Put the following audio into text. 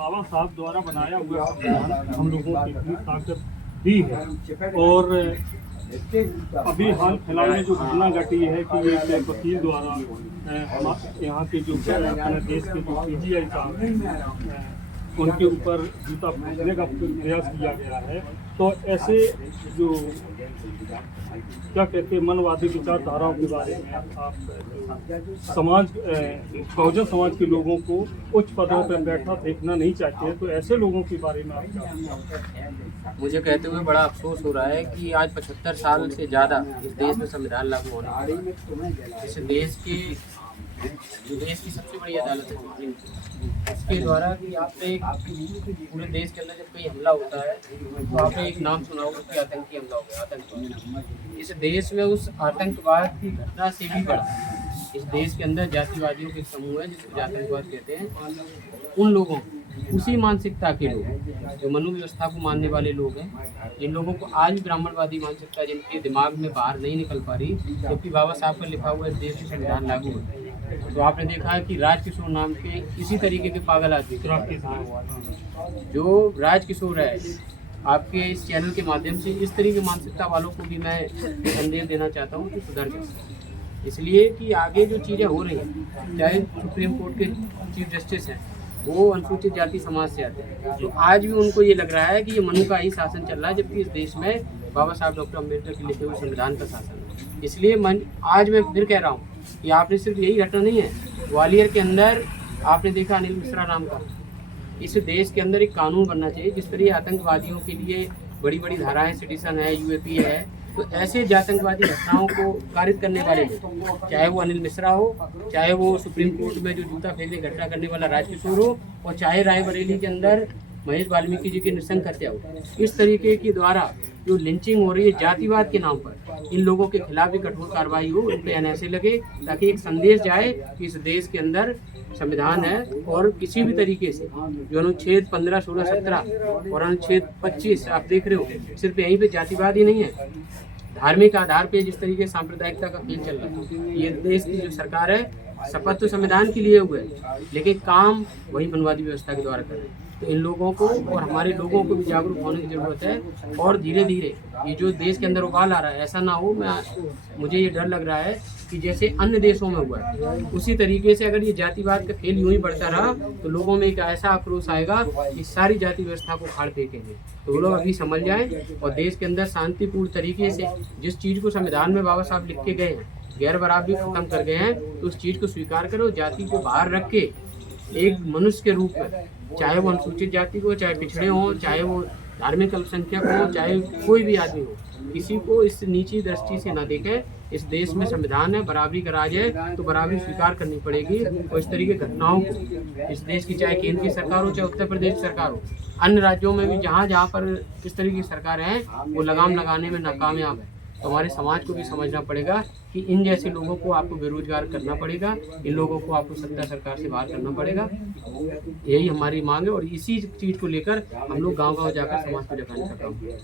बाबा साहब द्वारा बनाया हुआ संविधान हम लोगों के लिए ताकत दी है। और अभी हाल फिलहाल में जो घटना घटी है कि एक वकील द्वारा यहाँ के जो अपने देश के जो PGI साहब हैं उनके ऊपर जूता फेंकने का प्रयास किया गया है। तो ऐसे जो क्या कहते हैं मनवादी विचारधाराओं के बारे में आप समाज बहुजन समाज के लोगों को उच्च पदों पर बैठा देखना नहीं चाहते हैं, तो ऐसे लोगों के बारे में आप क्या? मुझे कहते हुए बड़ा अफसोस हो रहा है कि आज 75 साल से ज़्यादा इस देश में संविधान लागू होने के इस देश की सबसे बड़ी अदालत है इसके द्वारा कि आपने पूरे देश के अंदर जब कोई हमला होता है तो आपने एक नाम सुना होगा कि आतंकी हमला हो गया, आतंकवाद। इस देश में उस आतंकवाद की घटना से भी बड़ा इस देश के अंदर जातिवादियों के समूह है जिसको आतंकवाद कहते हैं। उन लोगों उसी मानसिकता के लोग जो मनु व्यवस्था को मानने वाले लोग हैं, जिन लोगों को आज भी ब्राह्मणवादी मानसिकता जिनके दिमाग में बाहर नहीं निकल पा रही, जबकि बाबा साहब पर लिखा हुआ इस देश में संविधान लागू होता है। तो आपने देखा है कि राजकिशोर नाम के इसी तरीके के पागल आदमी जो राजकिशोर है, आपके इस चैनल के माध्यम से इस तरह की मानसिकता वालों को भी मैं संदेश देना चाहता हूँ कि सुधर जाए। इसलिए कि आगे जो चीज़ें हो रही हैं, चाहे सुप्रीम कोर्ट के चीफ जस्टिस हैं वो अनुसूचित जाति समाज से आते हैं, तो आज भी उनको ये लग रहा है कि ये मनु का ही शासन चल रहा है, जबकि इस देश में बाबा साहब डॉक्टर अम्बेडकर के लिखे हुए संविधान का शासन है। इसलिए आज मैं फिर कह रहा हूँ कि आपने सिर्फ यही घटना नहीं है, ग्वालियर के अंदर आपने देखा अनिल मिश्रा नाम का, इस देश के अंदर एक कानून बनना चाहिए जिस पर ये आतंकवादियों के लिए बड़ी बड़ी धाराएं, सिटीजन है, UAP है, तो ऐसे आतंकवादी घटनाओं को कारित करने वाले लोग, चाहे वो अनिल मिश्रा हो, चाहे वो सुप्रीम कोर्ट में जो जूता फेंकने घटना करने वाला राजकिशोर हो, और चाहे रायबरेली के अंदर महेश वाल्मीकि जी की नृशंस हत्या हो, इस तरीके के द्वारा जो लिंचिंग हो रही है जातिवाद के नाम पर, इन लोगों के खिलाफ भी कठोर कार्रवाई हो, उन पर NSA लगे, ताकि एक संदेश जाए कि इस देश के अंदर संविधान है और किसी भी तरीके से जो अनुच्छेद 15, 16, 17 और अनुच्छेद 25 आप देख रहे हो, सिर्फ यहीं पे जातिवाद ही नहीं है, धार्मिक आधार पे जिस तरीके सांप्रदायिकता का खेल चल रहा है। ये देश की जो सरकार है शपथ तो संविधान के लिए हुए है, लेकिन काम वही मनवादी व्यवस्था के द्वारा कर रहे हैं। तो इन लोगों को और हमारे लोगों को भी जागरूक होने की ज़रूरत है, और धीरे धीरे ये जो देश के अंदर उबाल आ रहा है ऐसा ना हो। मुझे ये डर लग रहा है कि जैसे अन्य देशों में हुआ है उसी तरीके से अगर ये जातिवाद का खेल यूं ही बढ़ता रहा तो लोगों में एक ऐसा आक्रोश आएगा कि सारी जाति व्यवस्था को फाड़ फेंकेंगे। तो वो लोग अभी समझ जाएं और देश के अंदर शांतिपूर्ण तरीके से जिस चीज़ को संविधान में बाबा साहब लिख के गए हैं, गैर बराबरी खत्म कर गए हैं, तो उस चीज़ को स्वीकार करो। जाति को बाहर रख के एक मनुष्य के रूप में, चाहे वो अनुसूचित जाति हो, चाहे पिछड़े हों, चाहे वो धार्मिक अल्पसंख्यक हो, चाहे कोई भी आदमी हो, किसी को इस नीची दृष्टि से ना देखें। इस देश में संविधान है, बराबरी का राज है, तो बराबरी स्वीकार करनी पड़ेगी। और इस तरीके की घटनाओं को इस देश की चाहे केंद्र की सरकार हो, चाहे उत्तर प्रदेश सरकार हो, अन्य राज्यों में भी जहाँ जहाँ पर इस तरीके की सरकार है वो लगाम लगाने में नाकामयाब है। तो हमारे समाज को भी समझना पड़ेगा कि इन जैसे लोगों को आपको बेरोजगार करना पड़ेगा, इन लोगों को आपको सत्ता सरकार से बाहर करना पड़ेगा। यही हमारी मांग है और इसी चीज़ को लेकर हम लोग गांव-गांव जाकर समाज को जगाने का काम करें।